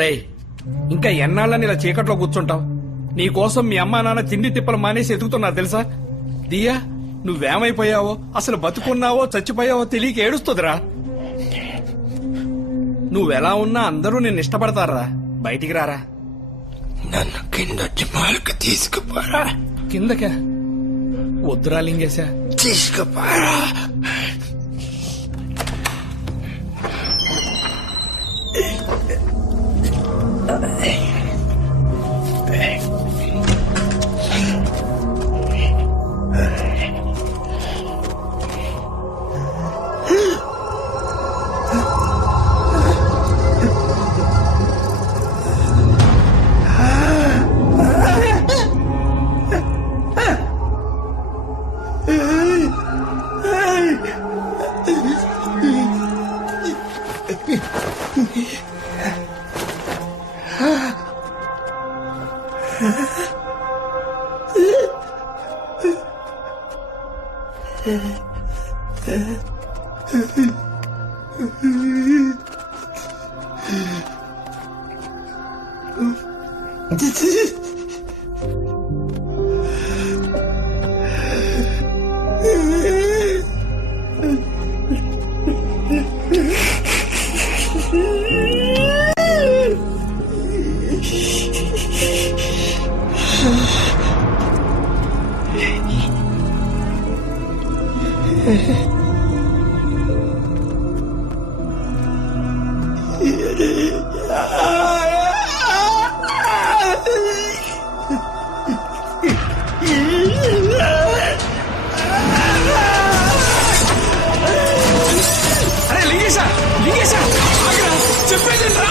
రేయ్, ఇంకా ఎన్నాళ్ళని ఇలా చీకట్లో కూర్చుంటావు? నీకోసం మీ అమ్మా నాన్న తిండి తిప్పలు మానేసి ఎదుగుతున్నారు తెలుసా? దియా, నువ్వేమైపోయావో, అసలు బతుకున్నావో చచ్చిపోయావో తెలియక ఏడుస్తుందిరా. నువ్వెలా ఉన్నా అందరూ నిన్ను ఇష్టపడతారా. బయటికి రారా. నన్ను కిందొచ్చి మాలకు తీసుకుపోరా. కిందకా? వద్దురా లింగేశా. తీసుకుపోరా. అరే లింగేశా, లింగేశా, ఆగురా, చెప్పేది రా.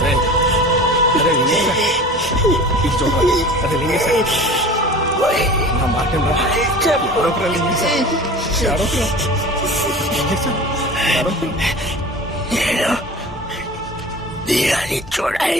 అరే లింగేశా, ఇది చూడరా. అరే లింగేశా, నా మాట రా. ఎవరొకరా లింగేశా, ఎవరొకరా లింగేశా, ఎవరొకరా. నేను దీని చూడాలి.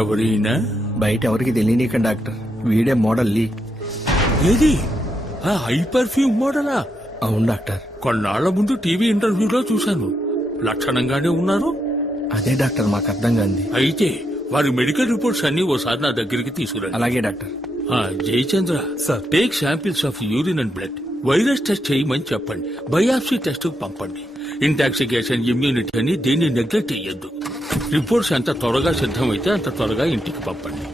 ఎవరైనా బయట ఎవరికి తెలియనీక డాక్టర్, వీడే మోడల్ లీ. ఏది ఆ హై పర్ఫ్యూమ్ మోడలా? అవును డాక్టర్. కొన్నాళ్ల ముందు టీవీ ఇంటర్వ్యూలో చూశాను. లక్షణంగానే ఉన్నారు. అదే డాక్టర్ మాకు అర్థం కాంది. అయితే వారి మెడికల్ రిపోర్ట్స్ అన్ని ఓసారి నా దగ్గరికి తీసుకురండి. అలాగే doctor. Jayachandra sir, take samples of urine and blood. Virus test చేయమని చెప్పండి. బయాప్సీ టెస్ట్ పంపండి. ఇంటాక్సికేషన్, ఇమ్యూనిటీ అని దేన్ని నెగ్లెక్ట్ చెయ్యొద్దు. రిపోర్ట్స్ ఎంత త్వరగా సిద్ధమైతే అంత త్వరగా ఇంటికి పంపండి.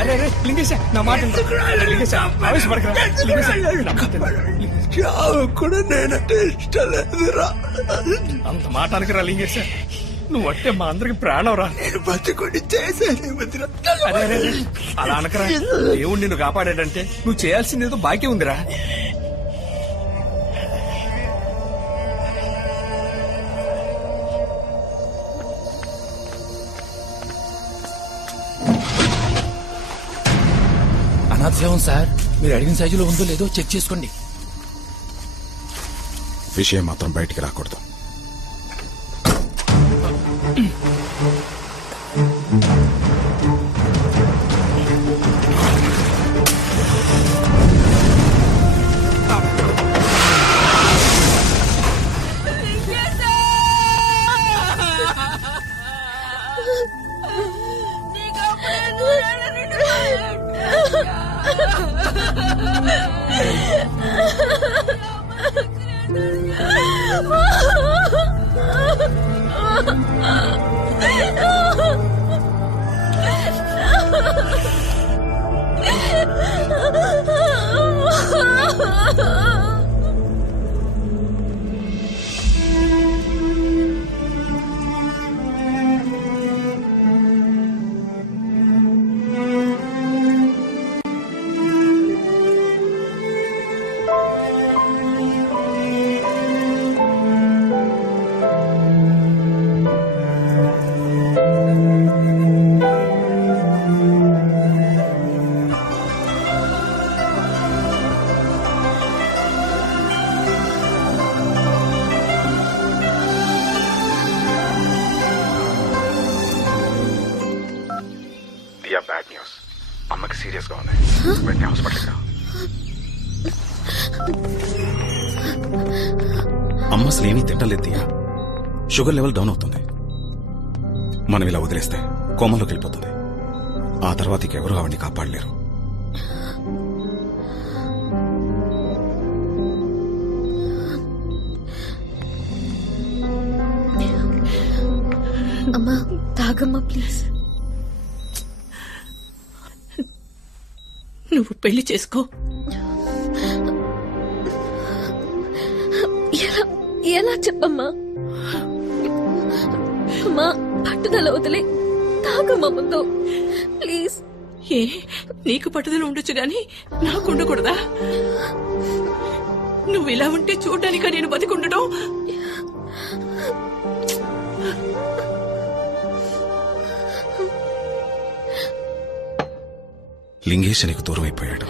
అరే అరే లింగేశ, నా మాట విను. లింగేశ, ఆవేశపడకురా. లింగేశ, నా మాట విను. చావు కూడా నేనంటే ఇష్టం లేదురా. అంత మాట అనకరా లింగేశ. నువ్వు అంటే మా అందరికి ప్రాణం రా. నేను బతుకుని చేశానేమదిరా. అరే అరే అరే, అలా అనకరా. దేవుడు నిన్ను కాపాడాడంటే నువ్వు చేయాల్సిందేదో బాకీ ఉందిరా. అనాథశవం సార్, మీరు అడిగిన సైజులో ఉందో లేదో చెక్ చేసుకోండి. విషయం మాత్రం బయటికి రాకూడదు. Bad news. అమ్మకి సీరియస్ గా ఉంది. వెంటనే హాస్పిటల్కి రా. అమ్మ అసలు ఏమీ తింటలేదు దియా. షుగర్ లెవెల్ డౌన్ అవుతుంది. మనం ఇలా వదిలేస్తే కోమలోకి వెళ్ళిపోతుంది. ఆ తర్వాత ఇంకెవరూ ఆవిడ్ని కాపాడలేరు. అమ్మా తాగమ్మా ప్లీజ్. నువ్వు పెళ్లి చేసుకో. ఎలా చెప్పమ్మా? అమ్మా పట్టుదల వదిలే తాగమ్మా ముందు ప్లీజ్. ఏ నీకు పట్టుదల ఉండొచ్చు గాని నాకు ఉండకూడదా? నువ్వు ఇలా ఉంటే చూడటానిక నేను బతికుండడం? లింగేశ్ నీకు దూరం అయిపోయాడు.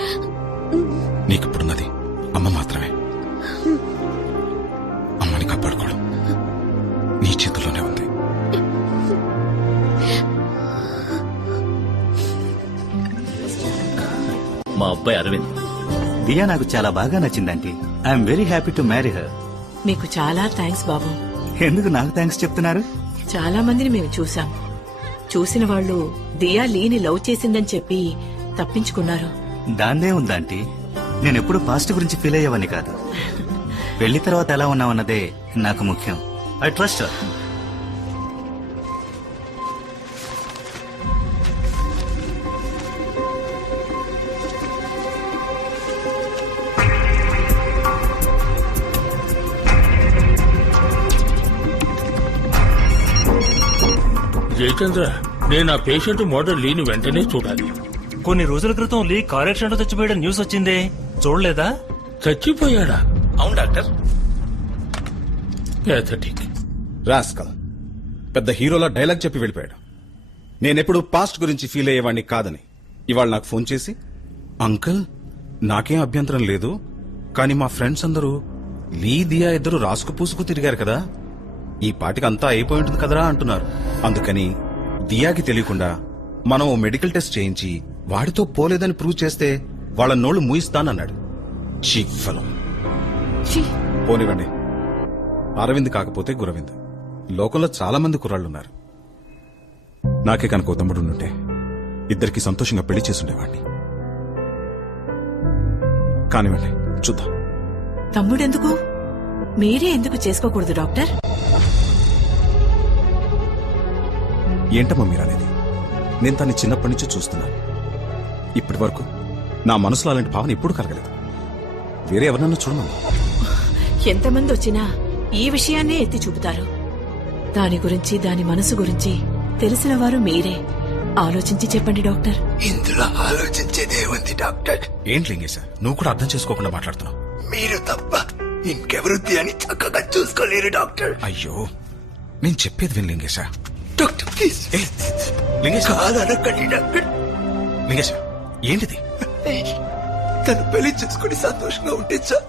నీకిప్పుడున్నది అమ్మ మాత్రమే. అమ్మని కాపాడుకోవడం నీ చేతుల్లోనే ఉంది. మా అబ్బాయి అరవింద్. దియా నాకు చాలా బాగా నచ్చిందంటీ. I'm very happy to marry her. మీకు చాలా థ్యాంక్స్ బాబు. ఎందుకు నాకు థ్యాంక్స్ చెప్తున్నారు? చాలా మందిని మేము చూసాం. చూసిన వాళ్ళు దియా లీని లవ్ చేసిందని చెప్పి తప్పించుకున్నారు. దాన్నే ఉందంటీ. నేనెప్పుడు పాస్ట్ గురించి ఫీల్ అయ్యేవని కాదు. పెళ్లి తర్వాత ఎలా ఉన్నావన్నదే నాకు ముఖ్యం. I trust her. జయచంద్ర, నేను ఆ పేషెంట్ మోడల్ లీని వెంటనే చూడాలి. కొన్ని రోజుల క్రితం లీ కార్ యాక్సిడెంట్ లో చచ్చిపోయాడని న్యూస్ వచ్చిందే, చూడలేదా? చచ్చిపోయాడా? అవును డాక్టర్. ప్యాథటిక్. రాస్కల్ పెద్ద హీరోలా డైలాగ్ చెప్పి వెళ్ళిపోయాడు. నేనెప్పుడు పాస్ట్ గురించి ఫీల్ అయ్యేవాడిని కాదని ఇవాళ నాకు ఫోన్ చేసి, అంకుల్ నాకేం అభ్యంతరం లేదు కానీ మా ఫ్రెండ్స్ అందరూ లీ దియా ఇద్దరు రాసుకు పూసుకు తిరిగారు కదా, ఈ పాటికి అంతా అయిపోయి ఉంటుంది కదరా అంటున్నారు. అందుకని దియాకి తెలియకుండా మనం ఓ మెడికల్ టెస్ట్ చేయించి వాడితో పోలేదని ప్రూవ్ చేస్తే వాళ్ళ నోళ్లు మూయిస్తానన్నాడు. Cheap fellow. పోనివ్వండి, అరవింద్ కాకపోతే గురవింద్. లోకంలో చాలా మంది కుర్రాళ్ళున్నారు. నాకే కనుక ఓ తమ్ముడు ఉంటే ఇద్దరికి సంతోషంగా పెళ్లి చేసుండేవాడిని. కానివ్వండి, చూద్దాం. తమ్ముడెందుకు? మీరే ఎందుకు చేసుకోకూడదు డాక్టర్? ఏంటమ్మా మీరనేది? నేను తన్ని చిన్నప్పటి నుంచి చూస్తున్నాను. ఇప్పటి వరకు నా మనసులో అలాంటి భావన ఎప్పుడు కలగలేదు. వేరే ఎవరన్నా చూడమన్నా. ఎంతమంది వచ్చినా ఈ విషయాన్నే ఎత్తి చూపుతారు. దాని గురించి, దాని మనసు గురించి తెలిసిన వారు మీరే. ఆలోచించి చెప్పండి డాక్టర్. ఇందులో ఆలోచించేదేముంది డాక్టర్? ఏంటి లింగేశ, నువ్వు కూడా అర్థం చేసుకోకుండా మాట్లాడుతున్నావు. మీరు తప్ప ఇంకెవరు అని చక్కగా చూసుకోలేరు డాక్టర్. అయ్యో, నేను చెప్పేది విను లింగేశ. Doctor please. లింగేశ, కాదనకండి డాక్టర్. లింగేశ, ఏంటిది? తను పెళ్లి చేసుకుని సంతోషంగా ఉంటే సార్,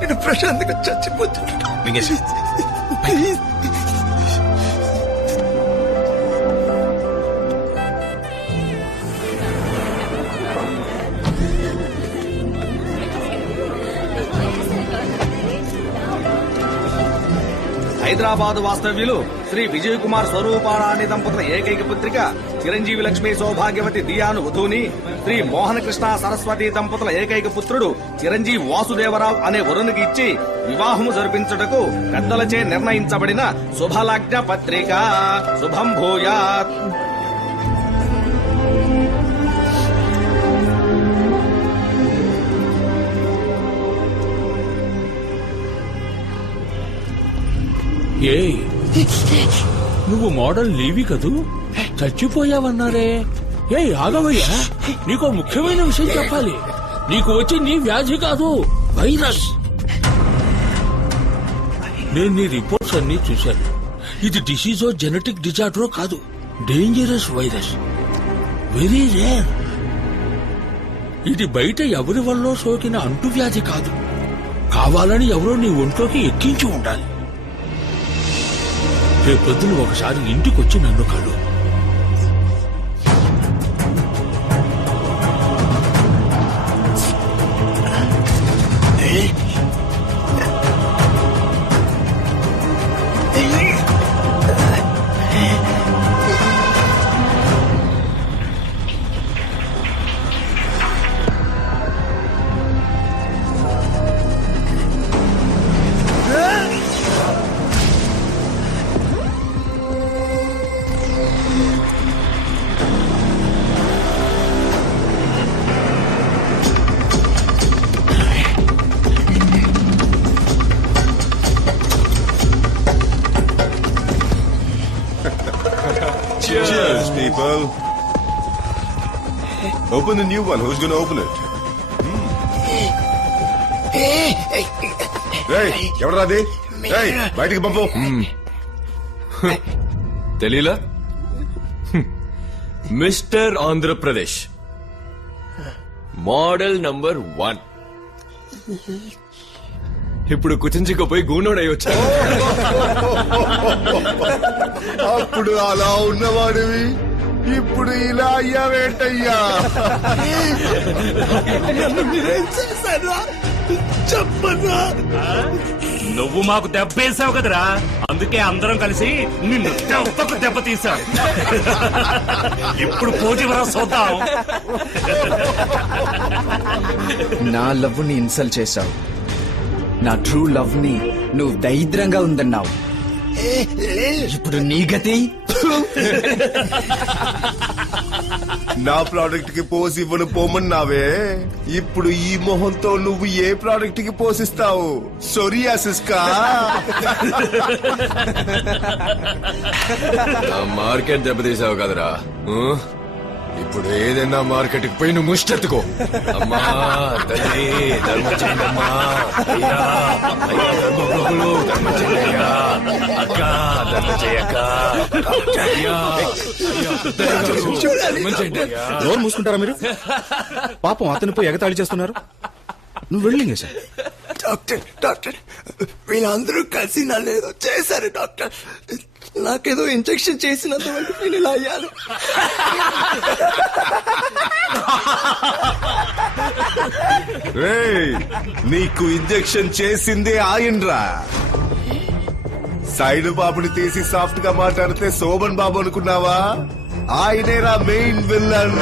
నేను ప్రశాంతంగా చచ్చిపోతున్నా. లింగేశ, హైదరాబాద్ వాస్తవ్యులు శ్రీ విజయ్ కుమార్ స్వరూపారాణి దంపతుల ఏకైక పుత్రిక చిరంజీవి లక్ష్మి సౌభాగ్యవతి దియాను వధూని, శ్రీ మోహన కృష్ణ సరస్వతి దంపతుల ఏకైక పుత్రుడు చిరంజీవి వాసుదేవరావు అనే వరునికి ఇచ్చి వివాహము జరిపించుటకు పెద్దలచే నిర్ణయించబడిన శుభలగ్న పత్రిక. శుభం భూయాత్. ఏయ్, నువ్వు మోడల్ లీవి కదూ? చచ్చిపోయావన్నారే. ఏయ్ ఆగవయ్యా, నీకో ముఖ్యమైన విషయం చెప్పాలి. నీకు వచ్చి నీ వ్యాధి కాదు, వైరస్. నేను నీ రిపోర్ట్స్ అన్ని చూశాను. ఇది డిసీజో జెనెటిక్ డిజార్డరో కాదు, డేంజరస్ వైరస్, వెరీ రేర్. ఇది బయట ఎవరి వల్ల సోకిన అంటువ్యాధి కాదు. కావాలని ఎవరో నీ ఒంట్లోకి ఎక్కించి ఉండాలి. రేపొద్దున ఒకసారి ఇంటికొచ్చి నన్ను కలు. Cheers, people. Open the new one. Who's going to open it? Hey, ఎవరాది? Hey, బయటికి పంపు. తెలీలా? Mister Andhra Pradesh model number 1. ఇప్పుడు కుచించుకుపోయి గూనోడై వచ్చా. అప్పుడు అలా ఉన్నవాడివి, ఇప్పుడు ఇలా అయ్యావేంటయ్యా? చెప్పన్నా, నువ్వు మాకు దెబ్బేసావు కదరా, అందుకే అందరం కలిసి నిన్ను దెబ్బకు దెబ్బ తీసాం. ఇప్పుడు పోటీవరా చూద్దాం. నా లవ్ ని ఇన్సల్ట్ చేశావు. నా ట్రూ లవ్ ని నువ్వు దరిద్రంగా ఉందన్నావు. ఇప్పుడు నీ గతి. నా ప్రోడక్ట్ కి పోసి ఇవ్వను పోమన్నావే, ఇప్పుడు ఈ మొహంతో నువ్వు ఏ ప్రోడక్ట్ కి పోసిస్తావు? సోరియాసిస్ కా? మార్కెట్ దెబ్బతీసావు కదరా. ఇప్పుడు ఏదైనా మార్కెట్ కి పోయి నువ్వు ముష్టెత్తుకో. అమ్మా తల్లి, ధర్మం చేయండమ్మా. అయ్యా, అయ్యా ధర్మప్రభులు, ధర్మం చేయ్యా. అక్క ధర్మం చేయక్క. అయ్యా, అయ్యా, నోరు మూసుకుంటారా మీరు? పాపం అతను పోయి ఎగతాళి చేస్తున్నారు. నువ్వు వెళ్ళింగేశా. డాక్టర్ డాక్టర్ వీళ్ళందరూ కలిసి నన్ను ఏదో చేశారు డాక్టర్. నాకేదో ఇంజెక్షన్ చేసినంత వరకు నేను ఇలా అయ్యాను. రేయ్, నీకు ఇంజెక్షన్ చేసిందే ఆయన్రా. సైడ్ బాబుని తీసి సాఫ్ట్ గా మాట్లాడితే శోభన్ బాబు అనుకున్నావా? ఆయనేరా main villain.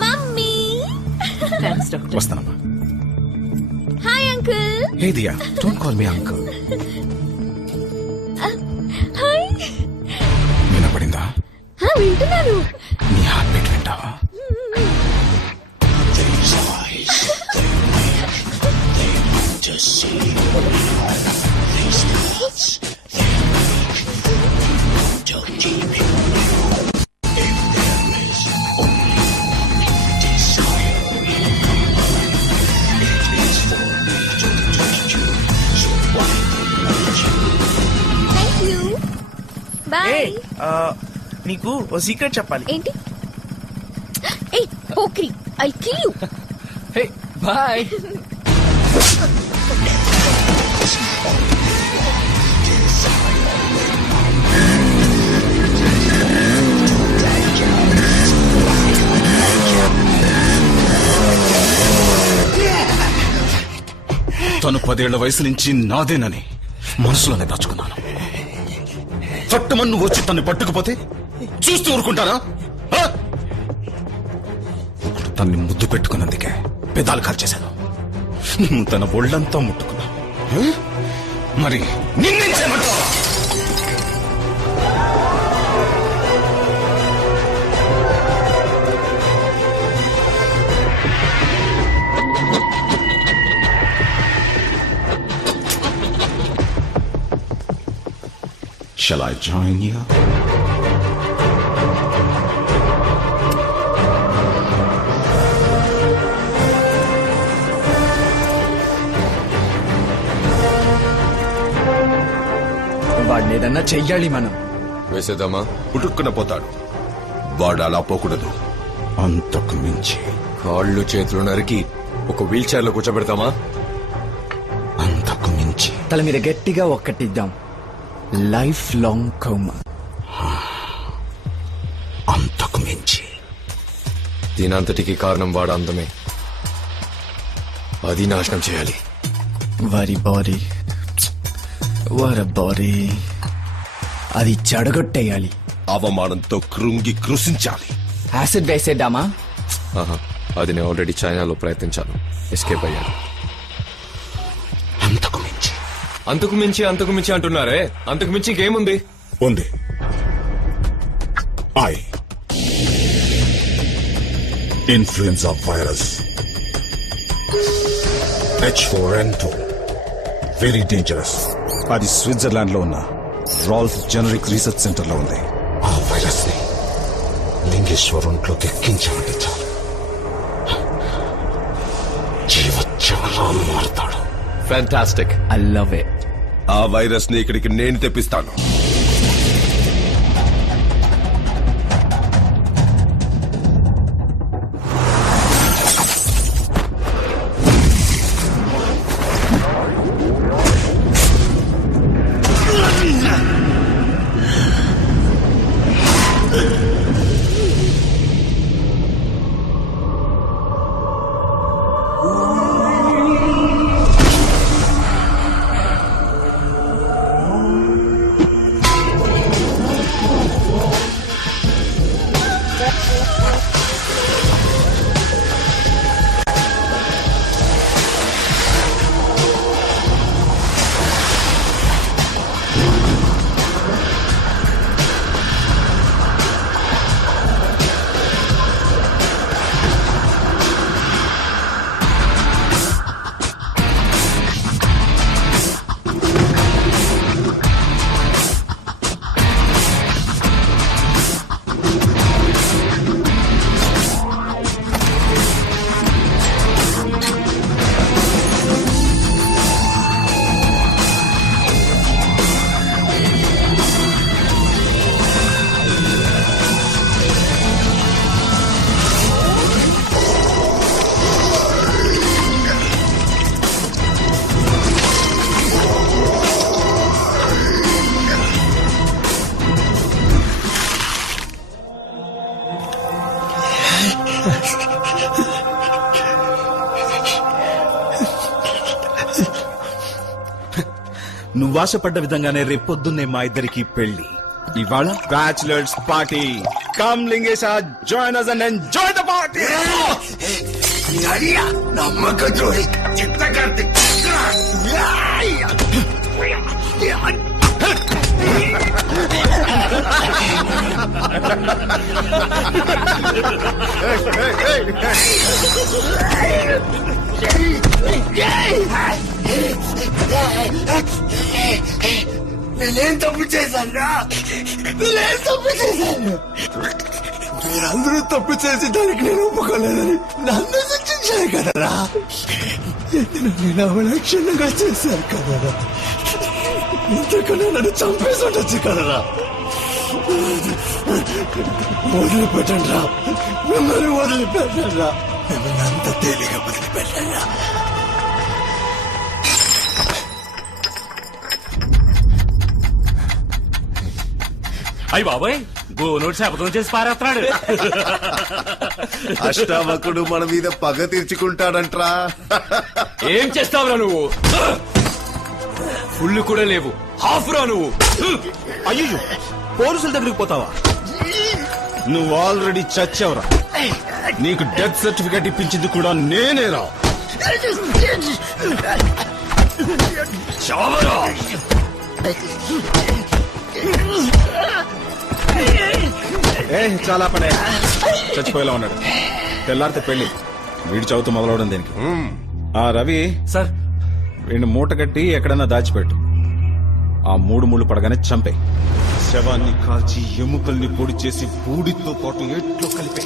Mummy. Thanks doctor. వస్తానమ్మా. Hi uncle. Hey Diya, don't call me uncle. Hi. వినపడిందా? వింటున్నాను. నీ హార్ట్ బీట్ వింటావా? Thank you. బాయ్. నీకు ఓ సీక్రెట్ చెప్పాలి. ఏంటి? ఏ పోక్రి, I kill you. Hey bye. తను 10 ఏళ్ల వయసు నుంచి నాదేనని మనసులోనే దాచుకున్నాను. చట్టమని నువ్వు వచ్చి తన్ని పట్టుకుపోతే చూస్తూ ఊరుకుంటారా? ఆ? ఇప్పుడు తన్ని ముద్దు పెట్టుకున్నందుకే పెదాలు కార్చేశాను. నువ్వు తన ఒళ్ళంతా ముట్టుకున్నావు. ఆ? మరి నిన్నేం చేయమంటావా? Shall I join you? వాడిని ఏదన్నా చెయ్యాలి మనం. వేసేద్దామా? పుట్టుక్కున పోతాడు. వాడు అలా పోకూడదు. అంతకు మించి కాళ్ళు చేతులు నరికి ఒక వీల్ చైర్ లో కూర్చోబెడతామా? అంతకు మించి తల మీద గట్టిగా ఒక్కటిద్దాం. Life long coma. అంతకు మించి దీనంతటికి కారణం వాడు అందమే. అది నాశనం చేయాలి. వారి బాడీ, వారి బాడీ అది చెడగొట్టేయాలి. అవమానంతో కృంగి కృషించాలి. యాసిడ్ వేసేద్దామా? ఆహా, అది నేను ఆల్రెడీ చైనాలో ప్రయత్నించాను. ఎస్కేప్ అయ్యాను. అంతకు మించి అంతకు మించి అంతకు మించి అంటున్నారే, అంతకు మించి ఇంకేముంది? ఉంది. Influenza virus H4N2 very dangerous. అది స్విట్జర్లాండ్ లో ఉన్న రాల్ఫ్ జెనరిక్ రీసెర్చ్ సెంటర్ లో ఉంది. ఆ వైరస్ ని లింగేశ్వర్ ఒంట్లోకి ఎక్కించాలంటే చాలు, జీవోత్సవాలు మారుతాడు. ఫ్యాంటాస్టిక్. I love it. ఆ వైరస్ ని ఇక్కడికి నేను తెప్పిస్తాను. నువ్వాశపడ్డ విధంగానే రేపొద్దున్నే మా ఇద్దరికి పెళ్లి. ఇవాళ bachelors party. Come Lingesha, join us and enjoy the party. నమ్మక ద్రోహి చిత్తకార్తి నేనేం తప్పు చేశాను? నేనేం తప్పు చేశాను? మీరందరూ తప్పు చేసి దానికి నేను ఒప్పుకోలేదని నన్ను శిక్షించారు కదరా. నేను అవలక్షణంగా చేశాను కదరా. ఇంతకన్నా నన్ను చంపేసి ఉండొచ్చు కదరా. వదిలిపెట్టండి రా, మిమ్మల్ని వదిలిపెట్టండి రా, మిమ్మల్ని అంత తేలిగా వదిలిపెట్టండి రా. అయ్యి బాబాయ్, గోనోడు శపథం చేసి పారేస్తున్నాడు. అష్టావకుడు మన మీద పగ తీర్చుకుంటాడంట్రా. ఏం చేస్తావురా నువ్వు? ఫుల్ కూడా లేవు, హాఫ్ రా నువ్వు. అయ్యో, పోలీసుల దగ్గరికి పోతావా? నువ్వు ఆల్రెడీ చచ్చావురా. నీకు డెత్ సర్టిఫికేట్ ఇప్పించింది కూడా నేనేరా. చావరా. చాలా పడే, చచ్చిపోయేలా ఉన్నాడు. తెల్లారితే పెళ్లి, వీడి చదువుతూ మొదలవడం దేనికి? ఆ రవి సార్, వీడిని మూట కట్టి ఎక్కడన్నా దాచిపెట్టు. ఆ 3 ముళ్ళు పడగానే చంపే. శవాన్ని కాల్చి ఎముకల్ని పొడి చేసి బూడితో పాటు ఎట్లో కలిపే.